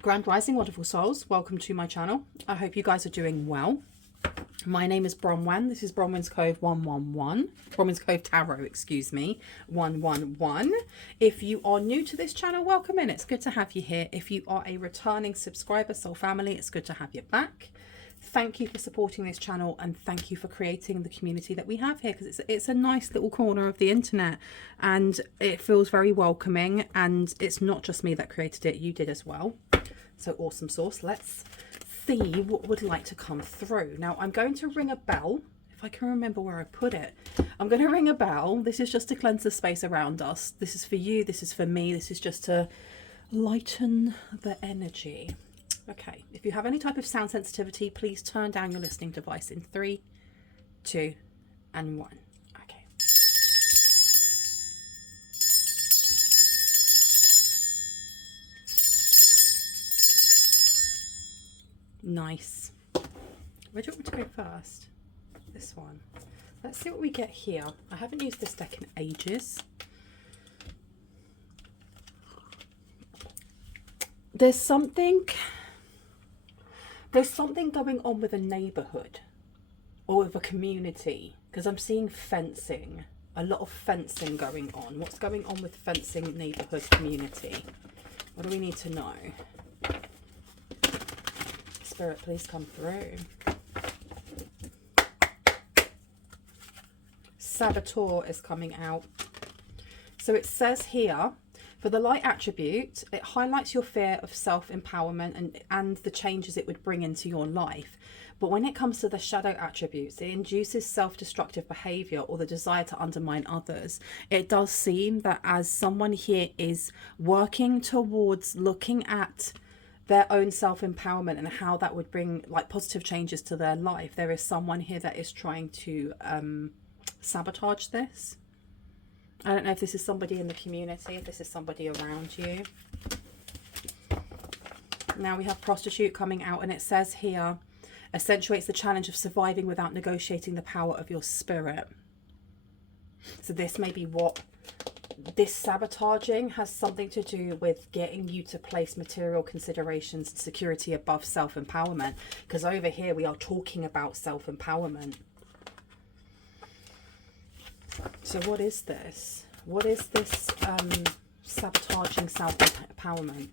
Grand Rising, wonderful souls. Welcome to my channel. I hope you guys are doing well. My name is Bronwyn. This is Bronwyn's Cove 111. Bronwyn's Cove Tarot, excuse me, 111. If you are new to this channel, welcome in. It's good to have you here. If you are a returning subscriber, soul family, it's good to have you back. Thank you for supporting this channel, and thank you for creating the community that we have here, because it's a nice little corner of the internet and it feels very welcoming, and it's not just me that created it, you did as well. So awesome sauce. Let's see what would like to come through. Now I'm going to ring a bell, if I can remember where I put it. I'm going to ring a bell. This is just to cleanse the space around us. This is for you, this is for me, this is just to lighten the energy. Okay, if you have any type of sound sensitivity, please turn down your listening device in 3, 2, and 1. Okay. Nice. Where do you want me to go first? This one. Let's see what we get here. I haven't used this deck in ages. There's something going on with a neighborhood or with a community, because I'm seeing fencing, a lot of fencing going on. What's going on with fencing, neighborhood, community? What do we need to know? Spirit, please come through. Saboteur is coming out. So it says here, for the light attribute, it highlights your fear of self-empowerment and the changes it would bring into your life. But when it comes to the shadow attributes, it induces self-destructive behavior or the desire to undermine others. It does seem that as someone here is working towards looking at their own self-empowerment and how that would bring like positive changes to their life, there is someone here that is trying to sabotage this. I don't know if this is somebody in the community, if this is somebody around you. Now we have prostitute coming out, and it says here, accentuates the challenge of surviving without negotiating the power of your spirit. So this may be what this sabotaging has something to do with, getting you to place material considerations and security above self-empowerment, because over here we are talking about self-empowerment. So what is this? What is this sabotaging self-empowerment?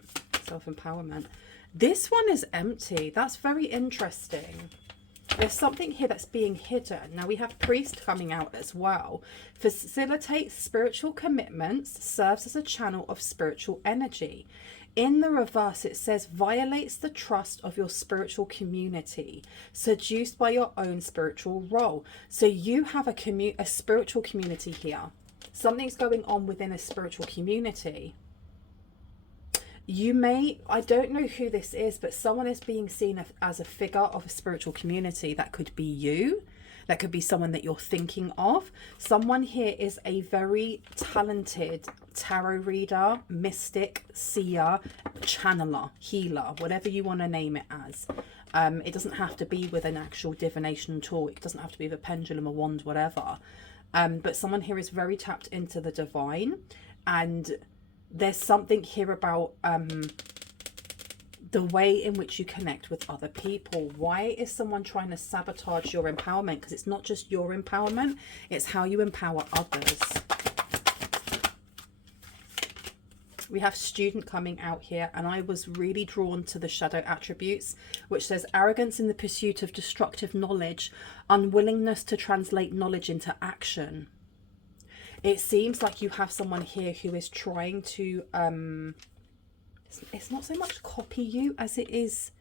This one is empty. That's very interesting. There's something here that's being hidden. Now we have priest coming out as well. Facilitates spiritual commitments, serves as a channel of spiritual energy. In the reverse, it says violates the trust of your spiritual community, seduced by your own spiritual role. So you have a spiritual community here. Something's going on within a spiritual community. You may, I don't know who this is, but someone is being seen as a figure of a spiritual community. That could be you. That could be someone that you're thinking of. Someone here is a very talented tarot reader, mystic, seer, channeler, healer, whatever you want to name it as. It doesn't have to be with an actual divination tool. It doesn't have to be with a pendulum, a wand, whatever. But someone here is very tapped into the divine. And there's something here about the way in which you connect with other people. Why is someone trying to sabotage your empowerment? Because it's not just your empowerment, it's how you empower others. We have student coming out here, and I was really drawn to the shadow attributes, which says arrogance in the pursuit of destructive knowledge, unwillingness to translate knowledge into action. It seems like you have someone here who is trying to it's not so much copy you as it is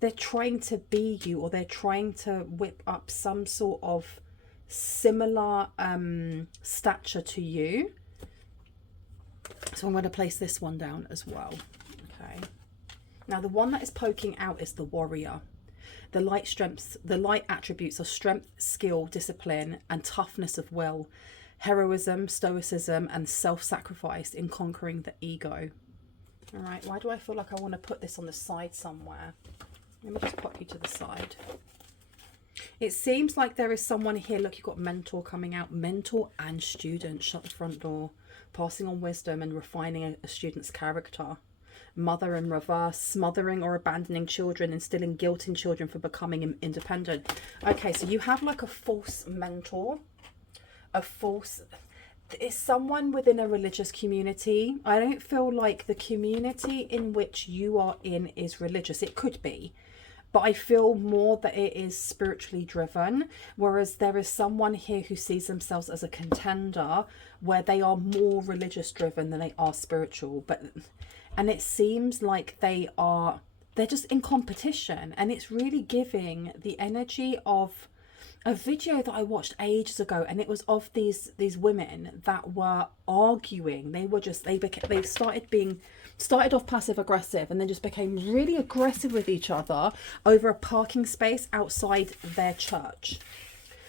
they're trying to be you, or they're trying to whip up some sort of similar stature to you. So I'm going to place this one down as well. Okay. Now the one that is poking out is the warrior. The light attributes are strength, skill, discipline, and toughness of will, heroism, stoicism, and self-sacrifice in conquering the ego. All right, why do I feel like I want to put this on the side somewhere? Let me just pop you to the side. It seems like there is someone here. Look, you've got mentor coming out. Mentor and student. Shut the front door. passing on wisdom and refining a student's character. Mother in reverse, smothering or abandoning children, instilling guilt in children for becoming independent. Okay, so you have like a false mentor, a false... It's someone within a religious community. I don't feel like the community in which you are in is religious. It could be, but I feel more that it is spiritually driven, whereas there is someone here who sees themselves as a contender where they are more religious driven than they are spiritual. And it seems like they're just in competition, and it's really giving the energy of a video that I watched ages ago, and it was of these women that were arguing. They were just, they started off passive aggressive and then just became really aggressive with each other over a parking space outside their church.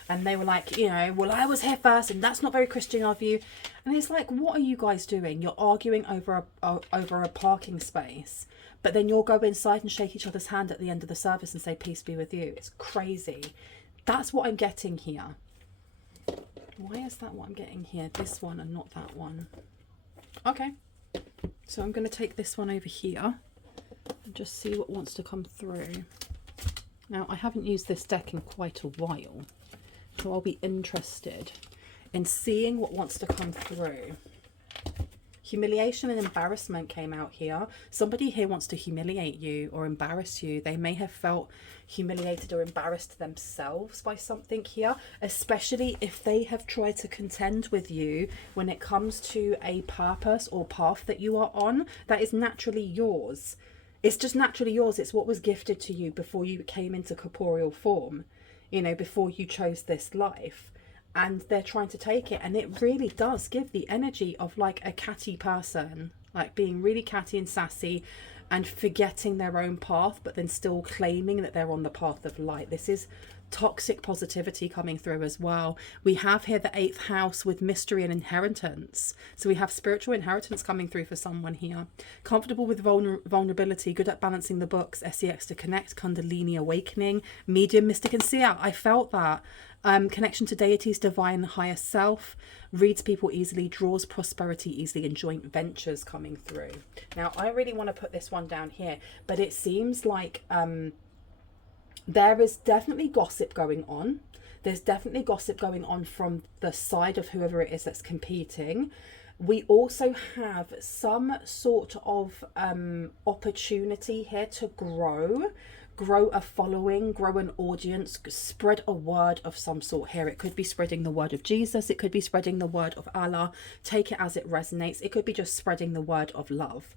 And they were like, you know, well, I was here first and that's not very Christian of you. And it's like, what are you guys doing? You're arguing over a parking space, but then you'll go inside and shake each other's hand at the end of the service and say, peace be with you. It's crazy. That's what I'm getting here. Why is that what I'm getting here? This one and not that one. Okay. So I'm going to take this one over here and just see what wants to come through. Now, I haven't used this deck in quite a while, so I'll be interested in seeing what wants to come through. Humiliation and embarrassment came out here. Somebody here wants to humiliate you or embarrass you. They may have felt humiliated or embarrassed themselves by something here, especially if they have tried to contend with you when it comes to a purpose or path that you are on that is naturally yours. It's just naturally yours. It's what was gifted to you before you came into corporeal form, you know, before you chose this life. And they're trying to take it, and it really does give the energy of like a catty person, like being really catty and sassy and forgetting their own path, but then still claiming that they're on the path of light. This is toxic positivity coming through as well. We have here the 8th house with mystery and inheritance. So we have spiritual inheritance coming through for someone here. Comfortable with vulnerability, good at balancing the books, SEX to connect, Kundalini awakening, medium, mystic and seer. I felt that. Connection to deities, divine, higher self, reads people easily, draws prosperity easily, and joint ventures coming through. Now, I really want to put this one down here, but it seems like there is definitely gossip going on. There's definitely gossip going on from the side of whoever it is that's competing. We also have some sort of opportunity here to grow a following, grow an audience, spread a word of some sort here. It could be spreading the word of Jesus. It could be spreading the word of Allah. Take it as it resonates. It could be just spreading the word of love.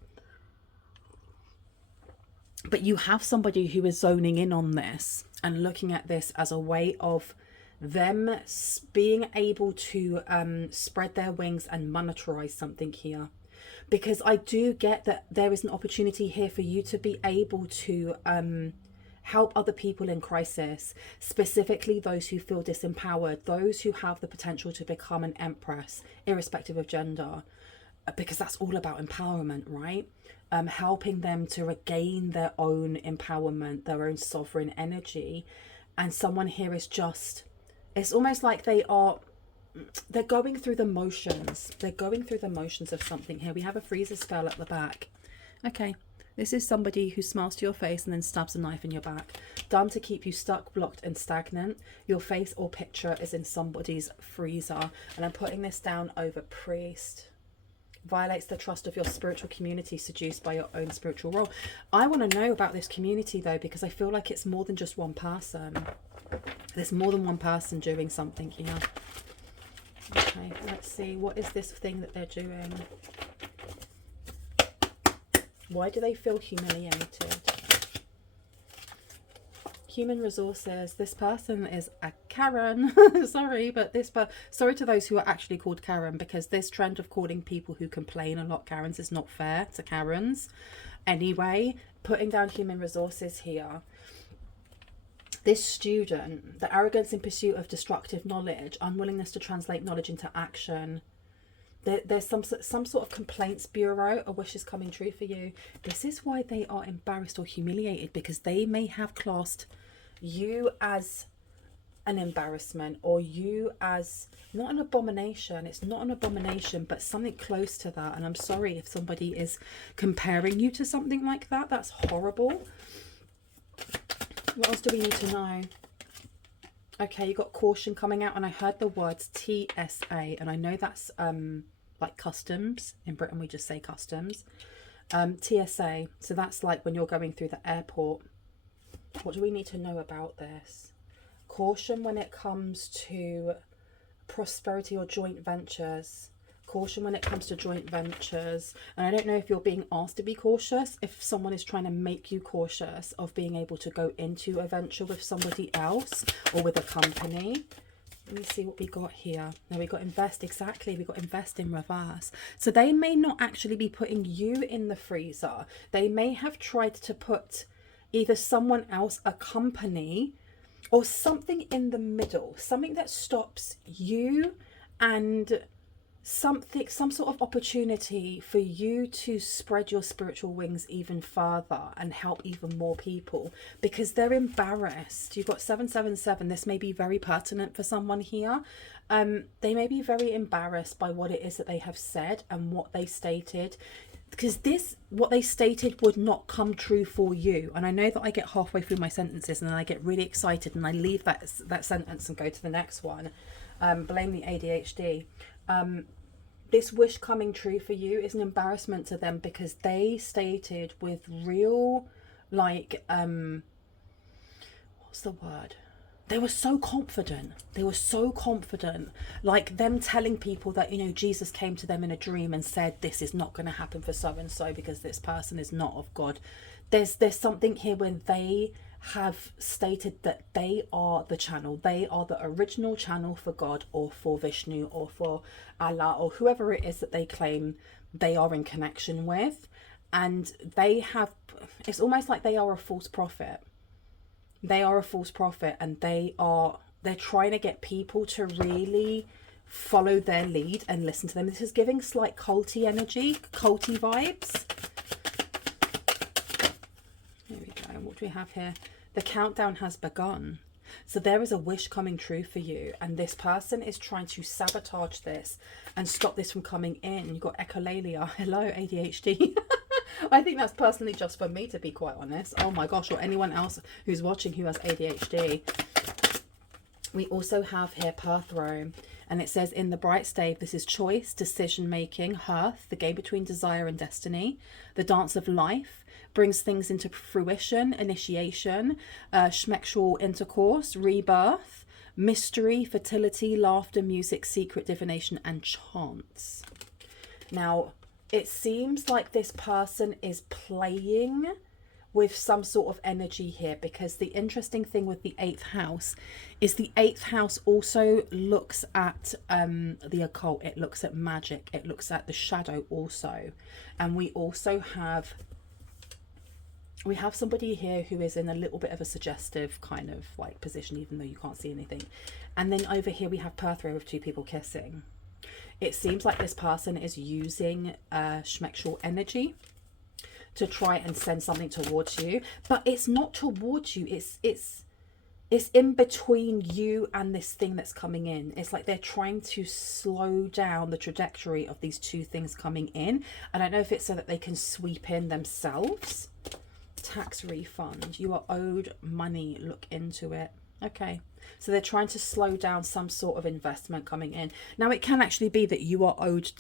But you have somebody who is zoning in on this and looking at this as a way of them being able to spread their wings and monetize something here. Because I do get that there is an opportunity here for you to be able to help other people in crisis, specifically those who feel disempowered, those who have the potential to become an empress, irrespective of gender, because that's all about empowerment, right? Helping them to regain their own empowerment, their own sovereign energy. And someone here is just, it's almost like they're going through the motions. They're going through the motions of something here. We have a freezer spell at the back. Okay, this is somebody who smiles to your face and then stabs a knife in your back. Done to keep you stuck, blocked and stagnant. Your face or picture is in somebody's freezer. And I'm putting this down over priest. Violates the trust of your spiritual community, seduced by your own spiritual role. I want to know about this community though, because I feel like it's more than just one person. There's more than one person doing something here. Okay, let's see. What is this thing that they're doing? Why do they feel humiliated? Human resources. This person is a Karen. Sorry, but sorry to those who are actually called Karen, because this trend of calling people who complain a lot Karens is not fair to Karens. Anyway, putting down human resources here. This student, the arrogance in pursuit of destructive knowledge, unwillingness to translate knowledge into action. There's some sort of complaints bureau. A wish is coming true for you. This is why they are embarrassed or humiliated, because they may have classed you as an embarrassment, or you as not an abomination. It's not an abomination, but something close to that. And I'm sorry if somebody is comparing you to something like that. That's horrible. What else do we need to know? Okay, you got caution coming out, and I heard the words TSA, and I know that's like customs. In Britain we just say customs. TSA, so that's like when you're going through the airport. What do we need to know about this? Caution when it comes to prosperity or joint ventures. Caution when it comes to joint ventures. And I don't know if you're being asked to be cautious, if someone is trying to make you cautious of being able to go into a venture with somebody else or with a company. Let me see what we got here. Now we got invest, exactly. We got invest in reverse. So they may not actually be putting you in the freezer. They may have tried to put either someone else, a company, or something in the middle, something that stops you and some sort of opportunity for you to spread your spiritual wings even further and help even more people, because they're embarrassed. You've got 777. This may be very pertinent for someone here. They may be very embarrassed by what it is that they have said and what they stated, because what they stated would not come true for you. And I know that I get halfway through my sentences and then I get really excited and I leave that sentence and go to the next one. Blame the ADHD. This wish coming true for you is an embarrassment to them, because they stated with real, like, what's the word? They were so confident. They were so confident. Like them telling people that, you know, Jesus came to them in a dream and said, this is not going to happen for so-and-so because this person is not of God. There's something here when they have stated that they are the channel. They are the original channel for God or for Vishnu or for Allah or whoever it is that they claim they are in connection with. And they have, it's almost like they are a false prophet. They are a false prophet, and they're trying to get people to really follow their lead and listen to them. This is giving slight culty energy, culty vibes. Here we go. What do we have here? The countdown has begun. So there is a wish coming true for you, and this person is trying to sabotage this and stop this from coming in. You've got echolalia. Hello, ADHD. I think that's personally just for me, to be quite honest. Oh my gosh, or anyone else who's watching who has ADHD. We also have here Perthro, and it says, in the bright stave, this is choice, decision making, hearth, the game between desire and destiny, the dance of life, brings things into fruition, initiation, schmexual intercourse, rebirth, mystery, fertility, laughter, music, secret, divination, and chants. Now, it seems like this person is playing with some sort of energy here, because the interesting thing with the 8th house is the 8th house also looks at the occult. It looks at magic. It looks at the shadow also. And we also have somebody here who is in a little bit of a suggestive kind of like position, even though you can't see anything. And then over here we have Perthro with 2 people kissing. It seems like this person is using schmexual energy to try and send something towards you, but it's not towards you. It's in between you and this thing that's coming in. It's like they're trying to slow down the trajectory of these 2 things coming in. I don't know if it's so that they can sweep in themselves. Tax refund. You are owed money. Look into it. Okay. So they're trying to slow down some sort of investment coming in. Now, it can actually be that you are owed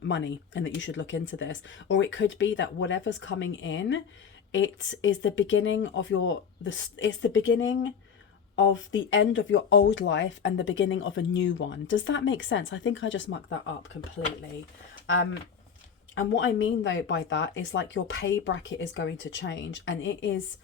money and that you should look into this. Or it could be that whatever's coming in, it is the beginning of it's the beginning of the end of your old life and the beginning of a new one. Does that make sense? I think I just mucked that up completely. And what I mean though by that is like your pay bracket is going to change, and it is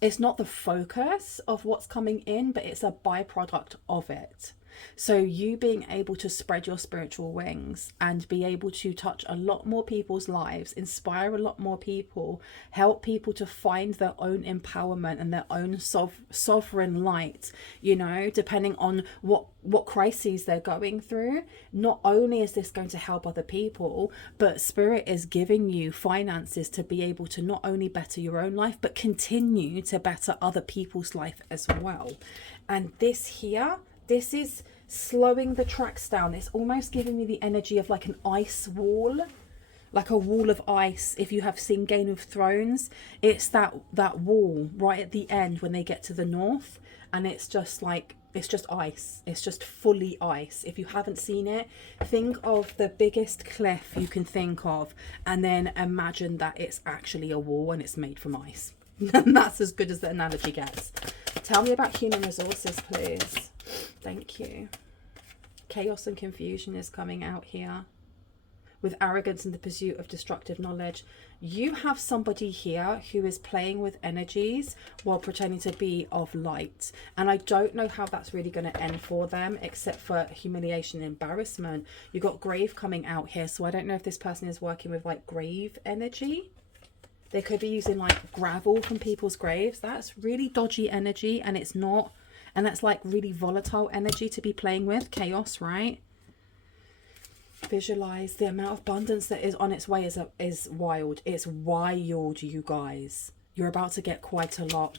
it's not the focus of what's coming in, but it's a byproduct of it. So you being able to spread your spiritual wings and be able to touch a lot more people's lives, inspire a lot more people, help people to find their own empowerment and their own sovereign light, you know, depending on what crises they're going through. Not only is this going to help other people, but Spirit is giving you finances to be able to not only better your own life, but continue to better other people's life as well. And this here, this is slowing the tracks down. It's almost giving me the energy of like an ice wall, like a wall of ice. If you have seen Game of Thrones, it's that wall right at the end when they get to the north, and it's just like, it's just ice. It's just fully ice. If you haven't seen it, think of the biggest cliff you can think of, and then imagine that it's actually a wall and it's made from ice. And that's as good as the analogy gets. Tell me about human resources, please. Thank you. Chaos and confusion is coming out here. With arrogance and the pursuit of destructive knowledge. You have somebody here who is playing with energies while pretending to be of light. And I don't know how that's really going to end for them, except for humiliation and embarrassment. You got grave coming out here. So I don't know if this person is working with like grave energy. They could be using like gravel from people's graves. That's really dodgy energy, and it's not. And that's like really volatile energy to be playing with. Chaos, right? Visualize the amount of abundance that is on its way is wild. It's wild, you guys. You're about to get quite a lot.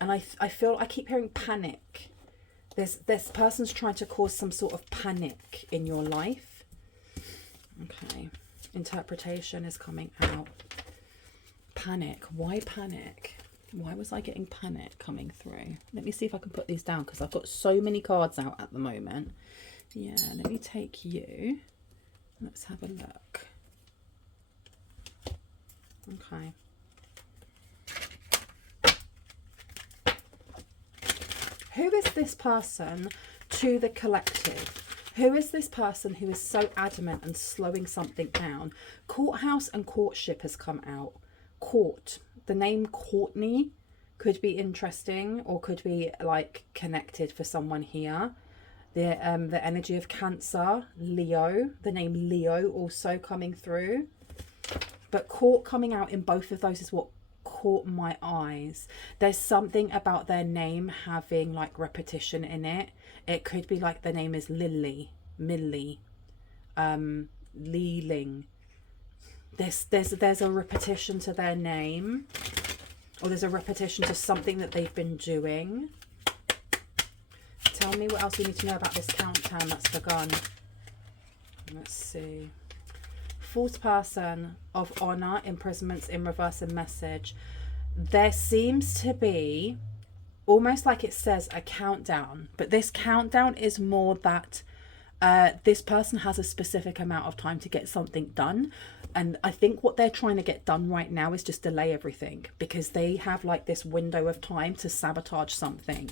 And I feel, I keep hearing panic. This person's trying to cause some sort of panic in your life. Okay. Interpretation is coming out. Panic. Why panic? Why was I getting panic coming through? Let me see if I can put these down, because I've got so many cards out at the moment. Yeah, let me take you. Let's have a look. Okay. Who is this person to the collective? Who is this person who is so adamant and slowing something down? Courthouse and courtship has come out. Court. The name Courtney could be interesting, or could be like connected for someone here. The energy of Cancer, Leo, the name Leo also coming through. But court coming out in both of those is what caught my eyes. There's something about their name having like repetition in it. It could be like the name is Lily, Millie, Leeling. There's a repetition to their name, or there's a repetition to something that they've been doing. Tell me what else we need to know about this countdown that's begun. Let's see. Fourth person of honor, imprisonments in reverse and message. There seems to be almost like it says a countdown, but this countdown is more that this person has a specific amount of time to get something done. And I think what they're trying to get done right now is just delay everything, because they have like this window of time to sabotage something.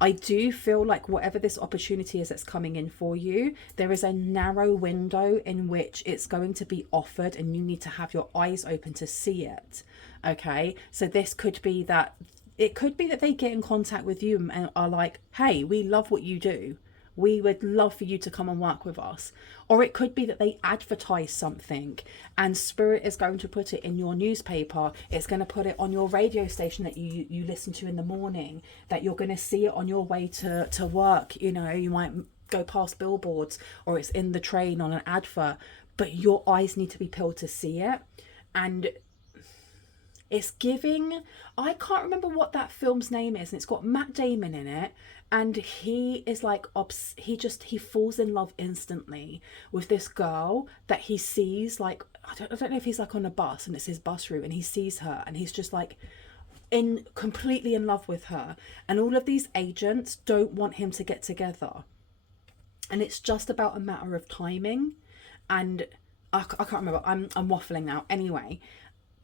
I do feel like whatever this opportunity is that's coming in for you, there is a narrow window in which it's going to be offered, and you need to have your eyes open to see it. Okay, so this could be that, it could be that they get in contact with you and are like, hey, we love what you do. We would love for you to come and work with us. Or it could be that they advertise something and Spirit is going to put it in your newspaper. It's going to put it on your radio station that you listen to in the morning, that you're going to see it on your way to work. You know, you might go past billboards, or it's in the train on an advert, but your eyes need to be peeled to see it. And it's giving, I can't remember what that film's name is, and it's got Matt Damon in it, and he is like, he falls in love instantly with this girl that he sees, like, I don't know if he's like on a bus and it's his bus route, and he sees her and he's just like completely in love with her, and all of these agents don't want him to get together, and it's just about a matter of timing. And I can't remember, I'm waffling now. Anyway,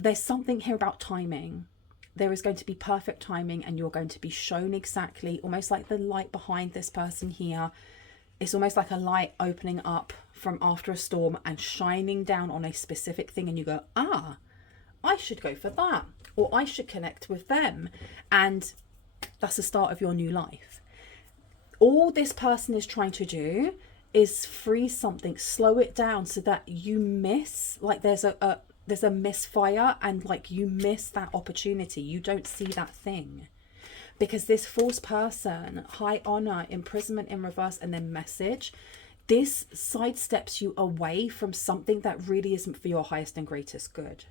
there's something here about timing. There is going to be perfect timing, and you're going to be shown exactly, almost like the light behind this person here. It's almost like a light opening up from after a storm and shining down on a specific thing, and you go, ah, I should go for that, or I should connect with them. And that's the start of your new life. All this person is trying to do is freeze something, slow it down so that you miss, like there's a misfire, and like you miss that opportunity. You don't see that thing. Because this false person, high honor, imprisonment in reverse, and then message, this sidesteps you away from something that really isn't for your highest and greatest good.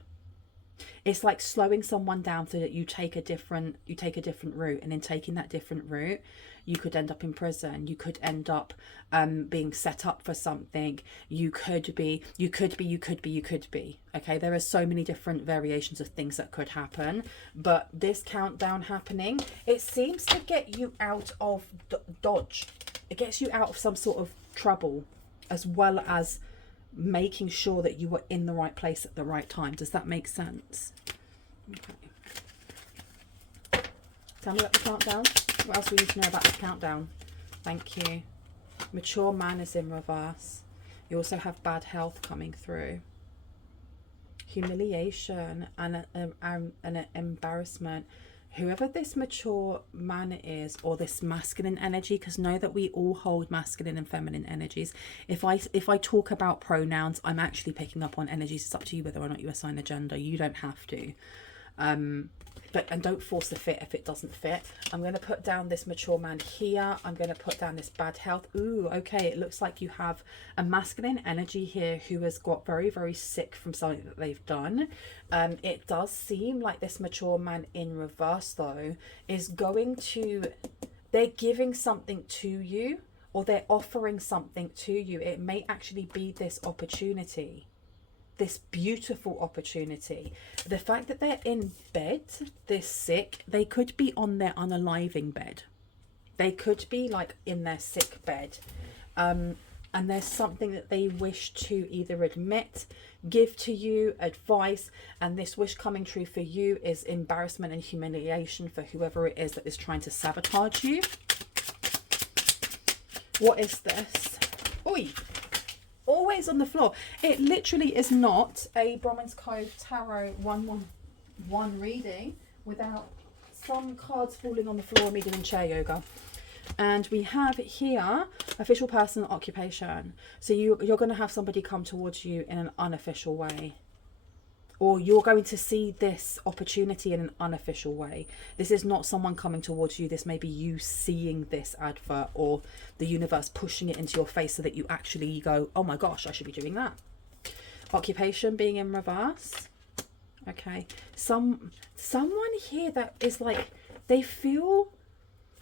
It's like slowing someone down so that you take a different route, and in taking that different route, you could end up in prison. You could end up being set up for something. You could be. Okay, there are so many different variations of things that could happen. But this countdown happening, it seems to get you out of dodge. It gets you out of some sort of trouble, as well as making sure that you were in the right place at the right time. Does that make sense? Okay. Tell me about the countdown. What else we need to know about the countdown? Thank you. Mature man is in reverse. You also have bad health coming through. Humiliation and an embarrassment. Whoever this mature man is, or this masculine energy, because know that we all hold masculine and feminine energies. If I talk about pronouns, I'm actually picking up on energies. It's up to you whether or not you assign a gender. You don't have to. And don't force the fit if it doesn't fit. I'm going to put down this mature man here. I'm going to put down this bad health. Ooh, okay. It looks like you have a masculine energy here who has got very, very sick from something that they've done. It does seem like this mature man in reverse, though, is going to... They're giving something to you, or they're offering something to you. It may actually be this opportunity. This beautiful opportunity. The fact that they're in bed, this sick, they could be on their unaliving bed. They could be like in their sick bed. And there's something that they wish to either admit, give to you, advice, and this wish coming true for you is embarrassment and humiliation for whoever it is that is trying to sabotage you. What is this? Oi! Always on the floor. It literally is not a Brahman's Cove Tarot 111 reading without some cards falling on the floor and me doing chair yoga. And we have here official person, occupation. So you're going to have somebody come towards you in an unofficial way, or you're going to see this opportunity in an unofficial way. This is not someone coming towards you. This may be you seeing this advert, or the universe pushing it into your face so that you actually go, oh my gosh, I should be doing that. Occupation being in reverse. Okay. Someone here that is like, they feel...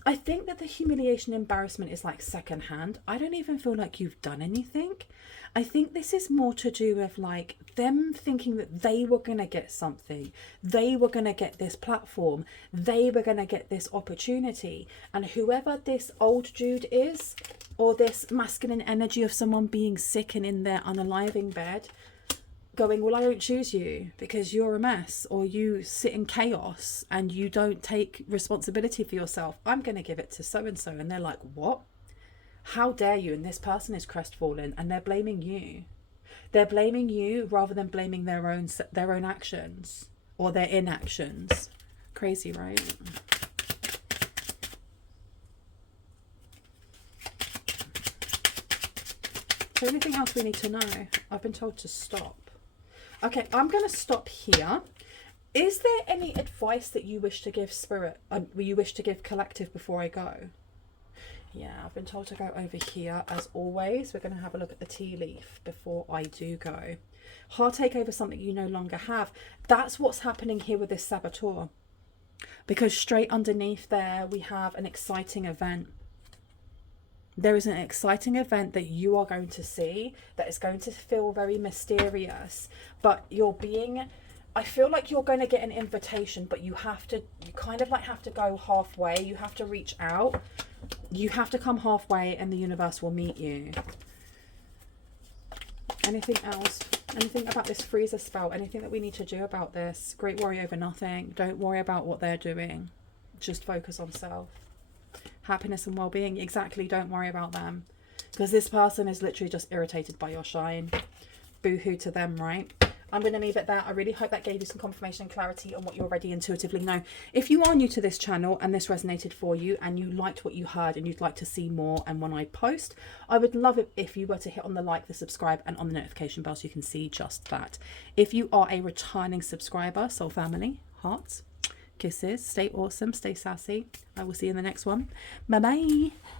I think that the humiliation, embarrassment is like secondhand. I don't even feel like you've done anything. I think this is more to do with like them thinking that they were going to get something. They were going to get this platform. They were going to get this opportunity. And whoever this old dude is, or this masculine energy of someone being sick and in their unaliving bed, going, well, I don't choose you because you're a mess, or you sit in chaos and you don't take responsibility for yourself. I'm going to give it to so-and-so. And they're like, what? How dare you? And this person is crestfallen and they're blaming you. They're blaming you rather than blaming their own actions or their inactions. Crazy, right? Is there anything else we need to know? I've been told to stop. Okay, I'm going to stop here. Is there any advice that you wish to give spirit, you wish to give collective before I go? Yeah, I've been told to go over here. As always, we're going to have a look at the tea leaf before I do go. Heartache over something you no longer have. That's what's happening here with this saboteur. Because straight underneath there, we have an exciting event. There is an exciting event that you are going to see that is going to feel very mysterious, but I feel like you're going to get an invitation, but you kind of like have to go halfway. You have to reach out. You have to come halfway and the universe will meet you. Anything else? Anything about this freezer spell? Anything that we need to do about this? Great worry over nothing. Don't worry about what they're doing. Just focus on self. Happiness and well-being. Exactly. Don't worry about them, because this person is literally just irritated by your shine. Boo-hoo to them, right? I'm going to leave it there. I really hope that gave you some confirmation and clarity on what you already intuitively know. If you are new to this channel and this resonated for you and you liked what you heard and you'd like to see more and when I post, I would love it if you were to hit on the like, the subscribe and on the notification bell so you can see just that. If you are a returning subscriber, soul family, hearts, kisses, stay awesome, stay sassy. I will see you in the next one. Bye bye.